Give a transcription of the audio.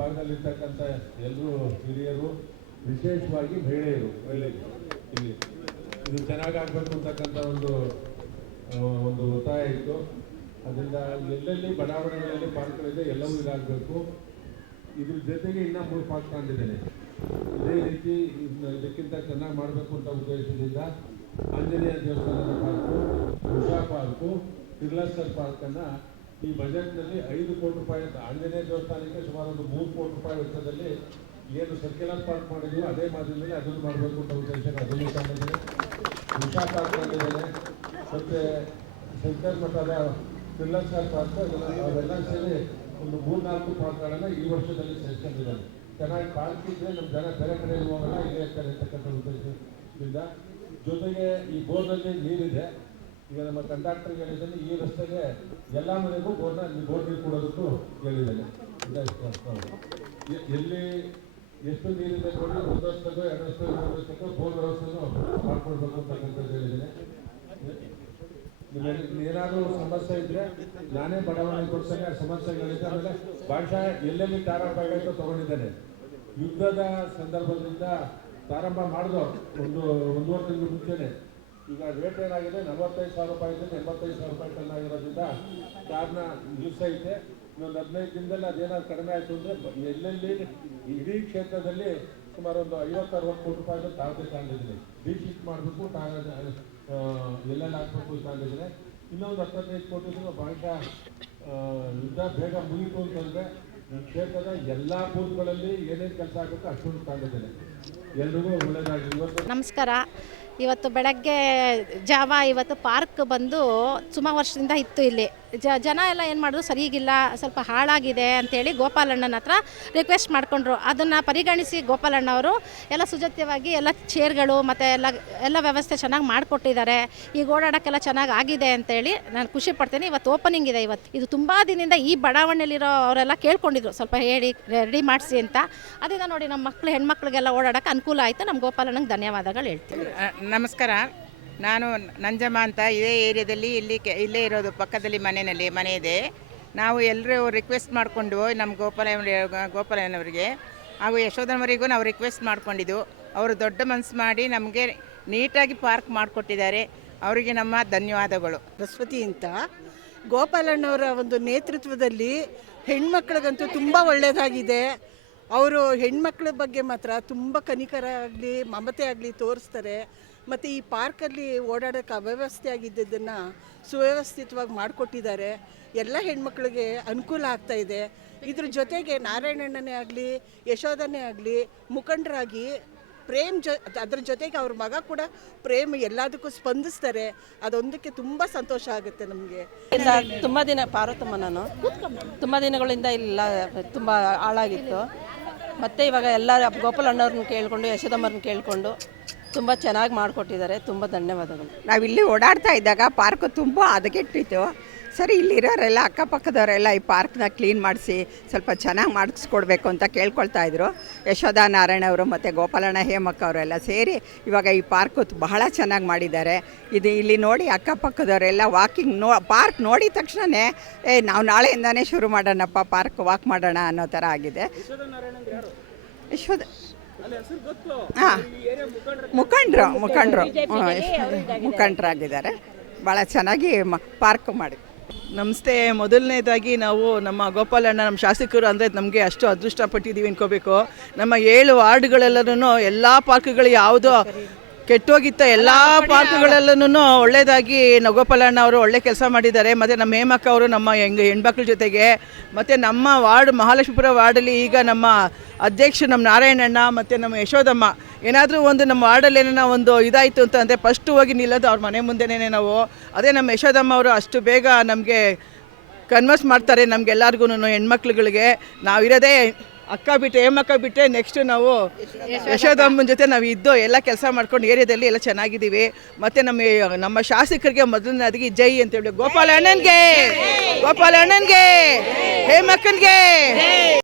ಭಾಗದಲ್ಲಿರ್ತಕ್ಕಂಥ ಎಲ್ಲರೂ ಹಿರಿಯರು, ವಿಶೇಷವಾಗಿ ಮಹಿಳೆಯರು ಇಲ್ಲಿ ಇದು ಚೆನ್ನಾಗಾಗಬೇಕು ಅಂತಕ್ಕಂಥ ಒಂದು ಒತ್ತಾಯ ಇತ್ತು. ಅದರಿಂದ ಎಲ್ಲೆಲ್ಲಿ ಬಡಾವಣೆಗಳಲ್ಲಿ ಪಾರ್ಕ್ಗಳಿದೆ ಎಲ್ಲವೂ ಇದಾಗಬೇಕು. ಇದ್ರ ಜೊತೆಗೆ ಇನ್ನೂ 3 ಪಾರ್ಕ್ ತಂದಿದ್ದೇನೆ. ಇದೇ ರೀತಿ ಇದಕ್ಕಿಂತ ಚೆನ್ನಾಗಿ ಮಾಡಬೇಕು ಅಂತ ಉದ್ದೇಶದಿಂದ ಆಂಜನೇಯ ದೇವಸ್ಥಾನದ ಪಾರ್ಕು, ಉಷಾ ಪಾರ್ಕು, ಕಿರ್ಲಸ್ಕರ್ ಪಾರ್ಕನ್ನು ಈ ಬಜೆಟ್ನಲ್ಲಿ 5 ಕೋಟಿ ರೂಪಾಯಿ ಆಂಜನೇಯ ದೇವಸ್ಥಾನಕ್ಕೆ ಸುಮಾರು ಒಂದು 3 ಕೋಟಿ ರೂಪಾಯಿ ವೆಚ್ಚದಲ್ಲಿ ಏನು ಸರ್ಕ್ಯುಲರ್ ಪಾರ್ಕ್ ಮಾಡಿದ್ವಿ ಅದೇ ಮಾದರಿಯಲ್ಲಿ ಅದನ್ನು ಮಾಡಬೇಕು ಅಂತ ಉದ್ದೇಶ ಅದನ್ನು ತಂದಿದ್ದೇನೆ. ಉಷಾ ಪಾರ್ಕ್ ತಂದಿದ್ದೇನೆ. ಮತ್ತು ಶಂಕರ್ ಮಠದ ಕಿರ್ಲಸ್ಕರ್ ಪಾರ್ಕ್ ಅವೆಲ್ಲ ಸೇರಿ ಒಂದು 3-4 ಪಾರ್ಕ್ಗಳನ್ನು ಈ ವರ್ಷದಲ್ಲಿ ಸೇರಿಸ್ಕೊಂಡಿದ್ದಾರೆ. ಚೆನ್ನಾಗಿ ಪಾರ್ಕ್ ಇದ್ದರೆ ನಮ್ಮ ಜನ ಬೇರೆ ಕಡೆ ಹೋಗಲ್ಲ, ಇಲ್ಲೇ ಇರ್ತಾರೆ ಅಂತಕ್ಕಂಥ ಉದ್ದೇಶದಿಂದ. ಜೊತೆಗೆ ಈ ಬೋರ್ನಲ್ಲಿ ನೀರಿದೆ. ಈಗ ನಮ್ಮ ಕಂಡಕ್ಟರ್ಗೆ ಹೇಳಿದ್ದೇನೆ, ಈ ರಸ್ತೆಗೆ ಎಲ್ಲ ಮನೆಗೂ ಬೋರ್ ನೀರು ಕೊಡೋದಕ್ಕೂ ಹೇಳಿದ್ದೇನೆ. ಎಲ್ಲಿ ಎಷ್ಟು ನೀರಿದೆ ನೋಡಿ, 1 ವರ್ಷಕ್ಕೋ 2 ವರ್ಷಕ್ಕೋ 3 ವರ್ಷಕ್ಕೋ ಬೋರ್ ವ್ಯವಸ್ಥೆನೂ ಮಾಡ್ಕೊಡ್ಬೇಕು ಅಂತಕ್ಕಂಥದ್ದು ಹೇಳಿದ್ದೇನೆ. ಏನಾದರೂ ಸಮಸ್ಯೆ ಇದ್ದರೆ ನಾನೇ ಬಡಾವಣೆ ಕೊಡ್ತೇನೆ. ಆ ಸಮಸ್ಯೆಗಳಿದ್ದ ಆಮೇಲೆ ಭಾಷಾ ಎಲ್ಲೆಲ್ಲಿ ಪ್ರಾರಂಭ ಆಗೈತೋ ತೊಗೊಂಡಿದ್ದೇನೆ. ಯುದ್ಧದ ಸಂದರ್ಭದಿಂದ ಪ್ರಾರಂಭ ಮಾಡಿದೋ ಒಂದೂವರೆ ತಿಂಗಳು ಮುಂಚೆನೆ ಈಗ ರೇಟ್ ಏನಾಗಿದೆ, 45,000 ರೂಪಾಯಿದಿಂದ 85,000 ರೂಪಾಯಿ ಟನ್ ಆಗಿರೋದ್ರಿಂದ ಕಾರಣ ನಿಲ್ಲಿಸೈತೆ. ಇನ್ನೊಂದು 15 ದಿನದಲ್ಲಿ ಅದೇನಾದ್ರು ಕಡಿಮೆ ಆಯಿತು ಅಂದರೆ ಎಲ್ಲೆಲ್ಲಿ ಇಡೀ ಕ್ಷೇತ್ರದಲ್ಲಿ ಸುಮಾರು ಒಂದು 50-60 ಕೋಟಿ ರೂಪಾಯಿನ ತಾಳ್ತೆ ತಗೊಂಡಿದ್ದೀನಿ. ಡಿಶಿಫ್ಟ್ ಮಾಡಬೇಕು, ಎಲ್ಲೆಲ್ಲಿ ಹಾಕಬೇಕು ತಗೊಂಡಿದ್ದೀನಿ. ಇನ್ನೊಂದು 10-15 ಕೋಟಿ ಬಹುಶಃ ಯುದ್ಧ ಬೇಗ ಮುಗಿತು ಅಂತಂದರೆ ಈ ಕ್ಷೇತ್ರದ ಎಲ್ಲ ಬೂತ್ಗಳಲ್ಲಿ ಏನೇನು ಕೆಲಸ ಆಗಬೇಕು ಅಷ್ಟೊಂದು ತಗೊಂಡಿದ್ದೇನೆ. ಎಲ್ರಿಗೂ ಒಳ್ಳೆಯದಾಗಿ. ನಮಸ್ಕಾರ. ಇವತ್ತು ಬೆಳಗ್ಗೆ ಜಾವ ಇವತ್ತು ಪಾರ್ಕ್ ಬಂದು ಸುಮಾರು ವರ್ಷದಿಂದ ಇತ್ತು. ಇಲ್ಲಿ ಜನ ಎಲ್ಲ ಏನು ಮಾಡಿದ್ರು, ಸರಿಗಿಲ್ಲ, ಸ್ವಲ್ಪ ಹಾಳಾಗಿದೆ ಅಂಥೇಳಿ ಗೋಪಾಲಣ್ಣನ ಹತ್ರ ರಿಕ್ವೆಸ್ಟ್ ಮಾಡಿಕೊಂಡ್ರು. ಅದನ್ನು ಪರಿಗಣಿಸಿ ಗೋಪಾಲಣ್ಣವರು ಎಲ್ಲ ಸುಜಾತ್ಯವಾಗಿ ಎಲ್ಲ ಚೇರ್ಗಳು ಮತ್ತು ಎಲ್ಲ ವ್ಯವಸ್ಥೆ ಚೆನ್ನಾಗಿ ಮಾಡಿಕೊಟ್ಟಿದ್ದಾರೆ. ಈಗ ಓಡಾಡೋಕ್ಕೆಲ್ಲ ಚೆನ್ನಾಗಿ ಆಗಿದೆ ಅಂತೇಳಿ ನಾನು ಖುಷಿ ಪಡ್ತೀನಿ. ಇವತ್ತು ಓಪನಿಂಗ್ ಇದೆ. ಇವತ್ತು ಇದು ತುಂಬ ದಿನದಿಂದ ಈ ಬಡಾವಣೆಯಲ್ಲಿರೋ ಅವರೆಲ್ಲ ಕೇಳ್ಕೊಂಡಿದ್ರು, ಸ್ವಲ್ಪ ಹೇಳಿ ರೆಡಿ ಮಾಡಿಸಿ ಅಂತ. ಅದರಿಂದ ನೋಡಿ ನಮ್ಮ ಹೆಣ್ಮಕ್ಳಿಗೆಲ್ಲ ಓಡಾಡೋಕ್ಕೆ ಅನುಕೂಲ ಆಯಿತು. ನಮ್ಮ ಗೋಪಾಲಣ್ಣಂಗೆ ಧನ್ಯವಾದಗಳು ಹೇಳ್ತೀನಿ. ನಮಸ್ಕಾರ. ನಾನು ನಂಜಮ್ಮ ಅಂತ ಇದೇ ಏರಿಯಾದಲ್ಲಿ ಇಲ್ಲೇ ಇರೋದು, ಪಕ್ಕದಲ್ಲಿ ಮನೆ ಇದೆ. ನಾವು ಎಲ್ಲರೂ ರಿಕ್ವೆಸ್ಟ್ ಮಾಡಿಕೊಂಡು ನಮ್ಮ ಗೋಪಾಲಯ್ಯನವರಿಗೆ ಹಾಗೂ ಯಶೋಧನವರಿಗೂ ನಾವು ರಿಕ್ವೆಸ್ಟ್ ಮಾಡ್ಕೊಂಡಿದ್ದು. ಅವರು ದೊಡ್ಡ ಮನಸ್ಸು ಮಾಡಿ ನಮಗೆ ನೀಟಾಗಿ ಪಾರ್ಕ್ ಮಾಡಿಕೊಟ್ಟಿದ್ದಾರೆ. ಅವರಿಗೆ ನಮ್ಮ ಧನ್ಯವಾದಗಳು. ಸರಸ್ವತಿ ಅಂತ ಗೋಪಾಲಣ್ಣವರ ಒಂದು ನೇತೃತ್ವದಲ್ಲಿ ಹೆಣ್ಮಕ್ಳಿಗಂತೂ ತುಂಬ ಒಳ್ಳೆಯದಾಗಿದೆ. ಅವರು ಹೆಣ್ಮಕ್ಳ ಬಗ್ಗೆ ಮಾತ್ರ ತುಂಬ ಕನಿಕರ ಆಗಲಿ ಮಮತೆ ಆಗಲಿ ತೋರಿಸ್ತಾರೆ. ಮತ್ತು ಈ ಪಾರ್ಕಲ್ಲಿ ಓಡಾಡೋಕ್ಕೆ ಅವ್ಯವಸ್ಥೆ ಆಗಿದ್ದನ್ನು ಸುವ್ಯವಸ್ಥಿತವಾಗಿ ಮಾಡಿಕೊಟ್ಟಿದ್ದಾರೆ. ಎಲ್ಲ ಹೆಣ್ಮಕ್ಳಿಗೆ ಅನುಕೂಲ ಆಗ್ತಾಯಿದೆ. ಇದ್ರ ಜೊತೆಗೆ ನಾರಾಯಣಣ್ಣನೇ ಆಗಲಿ ಯಶೋಧನೇ ಆಗಲಿ ಮುಖಂಡರಾಗಿ ಅದ್ರ ಜೊತೆಗೆ ಅವ್ರ ಮಗ ಕೂಡ ಪ್ರೇಮ್ ಎಲ್ಲದಕ್ಕೂ ಸ್ಪಂದಿಸ್ತಾರೆ. ಅದೊಂದಕ್ಕೆ ತುಂಬ ಸಂತೋಷ ಆಗುತ್ತೆ ನಮಗೆ. ತುಂಬ ದಿನ ಪಾರ್ವತಮ್ಮ, ನಾನು ತುಂಬ ದಿನಗಳಿಂದ ಇಲ್ಲ, ತುಂಬ ಹಾಳಾಗಿತ್ತು. ಮತ್ತು ಇವಾಗ ಎಲ್ಲ ಗೋಪಾಲಣ್ಣವ್ರನ್ನ ಕೇಳಿಕೊಂಡು ಯಶೋದಮ್ಮವ್ರನ್ನ ಕೇಳಿಕೊಂಡು ತುಂಬ ಚೆನ್ನಾಗಿ ಮಾಡಿಕೊಟ್ಟಿದ್ದಾರೆ. ತುಂಬ ಧನ್ಯವಾದಗಳು. ನಾವಿಲ್ಲಿ ಓಡಾಡ್ತಾ ಇದ್ದಾಗ ಪಾರ್ಕ್ ತುಂಬ ಹದಗೆಟ್ಟಿತ್ತು. ಸರಿ, ಇಲ್ಲಿರೋರೆಲ್ಲ ಅಕ್ಕಪಕ್ಕದವರೆಲ್ಲ ಈ ಪಾರ್ಕ್ನ ಕ್ಲೀನ್ ಮಾಡಿಸಿ ಸ್ವಲ್ಪ ಚೆನ್ನಾಗಿ ಮಾಡಿಸ್ಕೊಡ್ಬೇಕು ಅಂತ ಕೇಳ್ಕೊಳ್ತಾ ಇದ್ರು. ಯಶೋಧ ನಾರಾಯಣ ಅವರು ಮತ್ತು ಗೋಪಾಲಣ್ಣ ಹೇಮಕ್ಕ ಅವರೆಲ್ಲ ಸೇರಿ ಇವಾಗ ಈ ಪಾರ್ಕು ಬಹಳ ಚೆನ್ನಾಗಿ ಮಾಡಿದ್ದಾರೆ. ಇಲ್ಲಿ ನೋಡಿ ಅಕ್ಕಪಕ್ಕದವರೆಲ್ಲ ಪಾರ್ಕ್ ನೋಡಿದ ತಕ್ಷಣವೇ ನಾವು ನಾಳೆಯಿಂದನೇ ಶುರು ಮಾಡೋಣಪ್ಪ, ಪಾರ್ಕ್ ವಾಕ್ ಮಾಡೋಣ ಅನ್ನೋ ಥರ ಆಗಿದೆ. ಯಶೋಧ ಮುಖಂಡರಾಗಿದ್ದಾರೆ. ಭಾಳ ಚೆನ್ನಾಗಿ ಪಾರ್ಕ್ ಮಾಡಿ. ನಮಸ್ತೆ. ಮೊದಲನೇದಾಗಿ ನಾವು ನಮ್ಮ ಗೋಪಾಲಣ್ಣ ನಮ್ಮ ಶಾಸಕರು ಅಂದರೆ ನಮಗೆ ಅಷ್ಟು ಅದೃಷ್ಟಪಟ್ಟಿದ್ದೀವಿ ಅನ್ಕೋಬೇಕು. ನಮ್ಮ 7 ವಾರ್ಡ್ಗಳೆಲ್ಲನೂ ಎಲ್ಲ ಪಾರ್ಕ್ಗಳು ಯಾವುದೋ ಕೆಟ್ಟೋಗಿತ್ತ ಎಲ್ಲ ಪಾರ್ಕ್ಗಳೆಲ್ಲನೂ ಒಳ್ಳೆಯದಾಗಿ ಗೋಪಾಲಣ್ಣ ಅವರು ಒಳ್ಳೆ ಕೆಲಸ ಮಾಡಿದ್ದಾರೆ. ಮತ್ತು ನಮ್ಮ ಹೇಮಕ್ಕ ಅವರು ನಮ್ಮ ಹೆಣ್ಮಕ್ಳ ಜೊತೆಗೆ, ಮತ್ತು ನಮ್ಮ ವಾರ್ಡ್ ಮಹಾಲಕ್ಷ್ಮೀಪುರ ವಾರ್ಡಲ್ಲಿ ಈಗ ನಮ್ಮ ಅಧ್ಯಕ್ಷರು ನಮ್ಮ ನಾರಾಯಣಣ್ಣ ಮತ್ತು ನಮ್ಮ ಯಶೋದಮ್ಮ ಏನಾದರೂ ಒಂದು ನಮ್ಮ ವಾರ್ಡಲ್ಲಿ ಏನೋ ಒಂದು ಇದಾಯಿತು ಅಂತಂದರೆ ಫಸ್ಟು ಹೋಗಿ ನಿಲ್ಲೋದು ಅವ್ರ ಮನೆ ಮುಂದೆನೇ ನಾವು. ಅದೇ ನಮ್ಮ ಯಶೋದಮ್ಮ ಅವರು ಅಷ್ಟು ಬೇಗ ನಮಗೆ ಕನ್ವರ್ಸ್ ಮಾಡ್ತಾರೆ ನಮಗೆಲ್ಲರಿಗೂ, ಹೆಣ್ಮಕ್ಳುಗಳಿಗೆ. ನಾವಿರೋದೇ ಅಕ್ಕ ಬಿಟ್ಟೆ ಹೇಮಕ್ಕ ಬಿಟ್ಟರೆ ನೆಕ್ಸ್ಟು ನಾವು ಯಶೋದಮ್ಮನ ಜೊತೆ ನಾವು ಇದ್ದು ಎಲ್ಲ ಕೆಲಸ ಮಾಡ್ಕೊಂಡು ಏರಿಯಾದಲ್ಲಿ ಎಲ್ಲ ಚೆನ್ನಾಗಿದ್ದೀವಿ. ಮತ್ತು ನಮ್ಮ ಶಾಸಕರಿಗೆ ಮೊದಲನೇದಾಗಿ ಜೈ ಅಂತೇಳಿ ಗೋಪಾಲಣ್ಣನಿಗೆ, ಹೇಮಕ್ಕನಿಗೆ.